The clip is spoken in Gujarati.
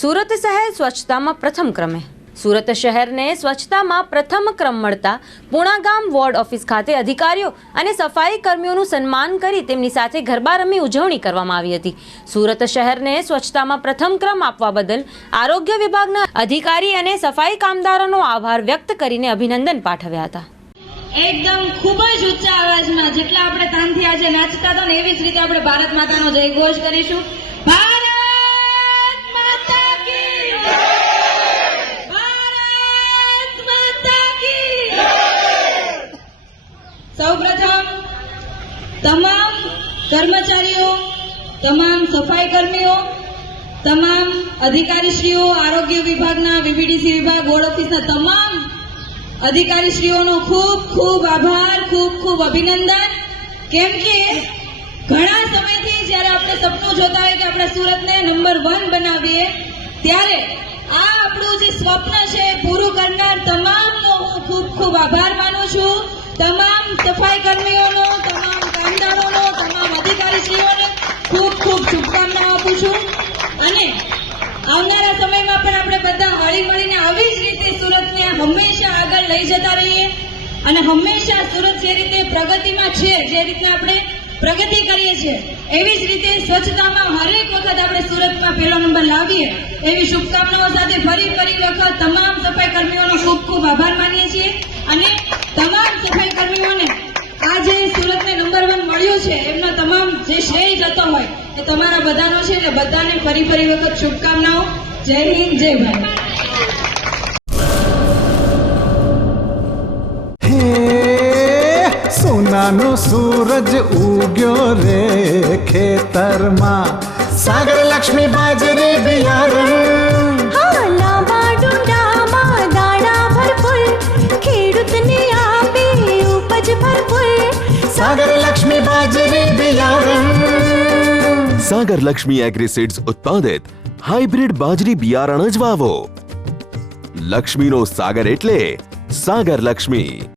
સુરત શહેર સ્વચ્છતામાં પ્રથમ ક્રમે. સુરત શહેરને સ્વચ્છતામાં પ્રથમ ક્રમ મળતા પૂણાગામ વોર્ડ ઓફિસ ખાતે અધિકારીઓ અને સફાઈ કર્મીઓનું સન્માન કરી તેમની સાથે ગરબા રમી ઉજવણી કરવામાં આવી હતી. સુરત શહેરને સ્વચ્છતામાં પ્રથમ ક્રમ આપવા બદલ આરોગ્ય વિભાગના અધિકારી અને સફાઈ કામદારોનો આભાર વ્યક્ત કરીને અભિનંદન પાઠવ્યા હતા. એકદમ ખૂબ જ ઊંચા અવાજમાં જેટલા આપણે તાનથી આજે નાચતા હતા ને એવી જ રીતે આપણે ભારત માતાનો જય ઘોષ કરીશું. ભારત માતા કી જય! ભારત માતા કી જય! સૌપ્રથમ તમામ કર્મચારીઓ, તમામ સફાઈ કર્મીઓ, તમામ અધિકારીશ્રીઓ, આરોગ્ય વિભાગના વીવીડીસી વિભાગ, વોર્ડ ઓફિસના તમામ અધિકારીશ્રીઓનો ખૂબ ખૂબ આભાર, ખૂબ ખૂબ અભિનંદન. કેમ કે ઘણા સમયથી જ્યારે આપણે સપનું જોતા હોય કે આપણે સુરતને નંબર 1 બનાવીએ, ત્યારે આ આપણું જે સ્વપ્ન છે પૂરું કરનાર તમામનો હું ખૂબ ખૂબ આભાર માનું છું. તમામ સફાઈ કર્મીઓનો, તમામ કામદારોનો, તમામ અધિકારીશ્રીઓને ખૂબ ખૂબ શુભકામનાઓ આપું છું. અને આવનારા સમયમાં પણ આપણે બધા હળી મળીને આવી જ રીતે સુરતને હંમેશા આગળ લઈ જતા રહીએ અને હંમેશા સુરત જે રીતે પ્રગતિમાં છે, જે રીતે આપણે પ્રગતિ કરીએ છીએ, એવી જ રીતે સ્વચ્છતામાં હરેક વખત આપણે સુરતમાં પહેલો નંબર લાવીએ એવી શુભકામનાઓ સાથે ફરી વખત તમામ સફાઈ કર્મીઓનો ખૂબ ખૂબ આભાર માનીએ છીએ. અને તમામ સફાઈ કર્મીઓને આ જે સુરતને નંબર 1 મળ્યું છે એમનો તમામ જે શ્રેય જતો હોય એ તમારા બધાનો છે. એટલે બધાને ફરી વખત શુભકામનાઓ. જય હિન્દ, જય ભારત. સોનાનો સૂરજ ઉગ્યો રે ખેતરમાં, સાગર લક્ષ્મી બાજરી બિયારણ, લાંબા ડુંડામાં દાણા ભરપૂર, ખેડૂતને આપે ઉપજ ભરપૂર. સાગર લક્ષ્મી બાજરી બિયારણ. સાગર લક્ષ્મી એગ્રીસીડ્સ ઉત્પાદિત હાઇબ્રિડ બાજરી બિયારણ જ વાવો. લક્ષ્મીનો સાગર એટલે સાગર લક્ષ્મી.